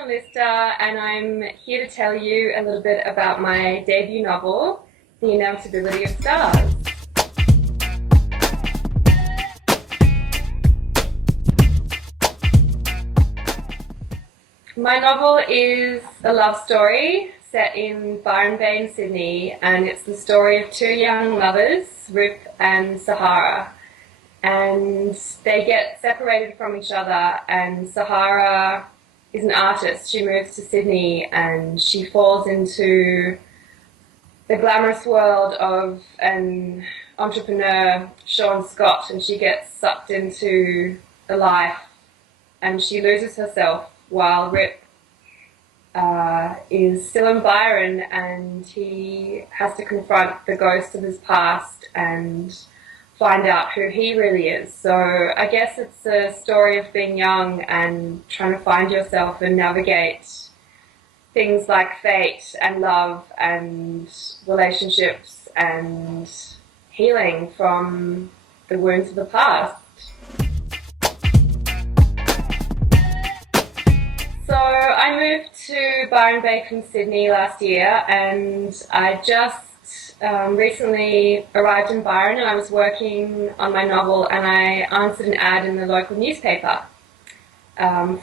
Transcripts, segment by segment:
Kathryn Lyster, and I'm here to tell you a little bit about my debut novel, The Inevitability of Stars. My novel is a love story set in Byron Bay in Sydney, and it's the story of two young lovers, Rip and Sahara. And they get separated from each other, and Sahara is an artist. She moves to Sydney and she falls into the glamorous world of an entrepreneur, Sean Scott, and she gets sucked into the life and she loses herself, while Rip is still in Byron and he has to confront the ghost of his past and find out who he really is. So I guess it's a story of being young and trying to find yourself and navigate things like fate and love and relationships and healing from the wounds of the past. So I moved to Byron Bay from Sydney last year, and I just recently arrived in Byron, and I was working on my novel, and I answered an ad in the local newspaper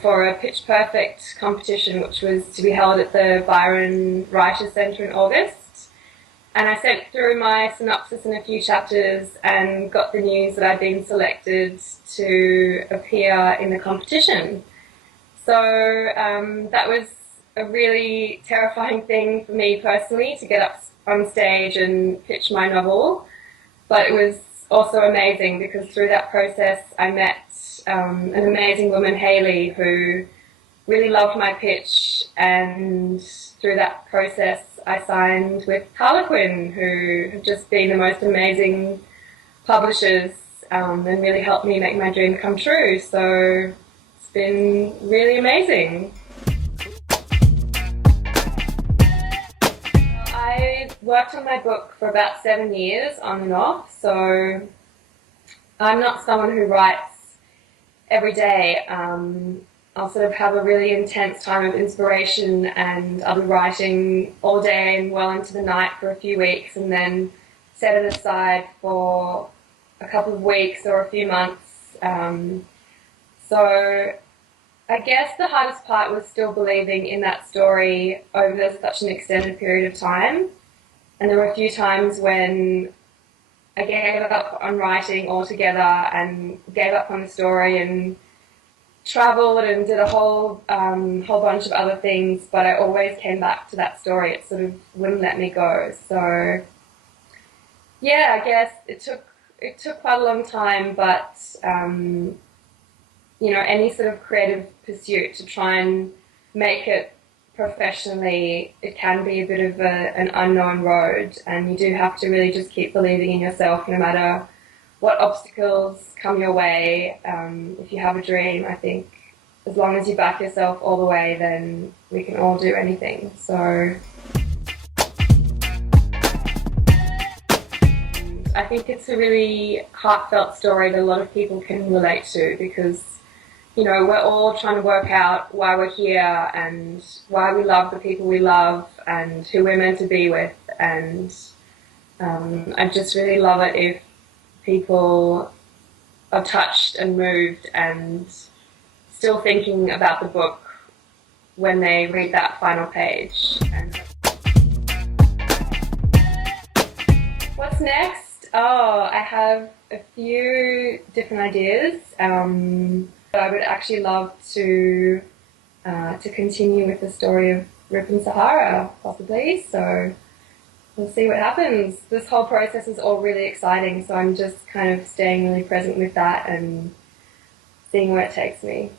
for a Pitch Perfect competition, which was to be held at the Byron Writers' Centre in August. And I sent through my synopsis and a few chapters and got the news that I'd been selected to appear in the competition. So that was a really terrifying thing for me personally, to get up on stage and pitch my novel, but it was also amazing because through that process I met an amazing woman, Hayley, who really loved my pitch, and through that process I signed with Harlequin, who have just been the most amazing publishers and really helped me make my dream come true. So it's been really amazing. I worked on my book for about 7 years on and off, so I'm not someone who writes every day. I'll sort of have a really intense time of inspiration and I'll be writing all day and well into the night for a few weeks and then set it aside for a couple of weeks or a few months. So I guess the hardest part was still believing in that story over such an extended period of time. And there were a few times when I gave up on writing altogether and gave up on the story and travelled and did a whole bunch of other things, but I always came back to that story. It sort of wouldn't let me go. So yeah, I guess it took quite a long time, but you know, any sort of creative pursuit to try and make it professionally, it can be a bit of an unknown road, and you do have to really just keep believing in yourself no matter what obstacles come your way. If you have a dream, I think as long as you back yourself all the way, then we can all do anything. So I think it's a really heartfelt story that a lot of people can relate to, because you know, we're all trying to work out why we're here and why we love the people we love and who we're meant to be with. And I just really love it if people are touched and moved and still thinking about the book when they read that final page. And what's next? Oh, I have a few different ideas. I would actually love to continue with the story of Rip and Sahara, possibly. So we'll see what happens. This whole process is all really exciting, so I'm just kind of staying really present with that and seeing where it takes me.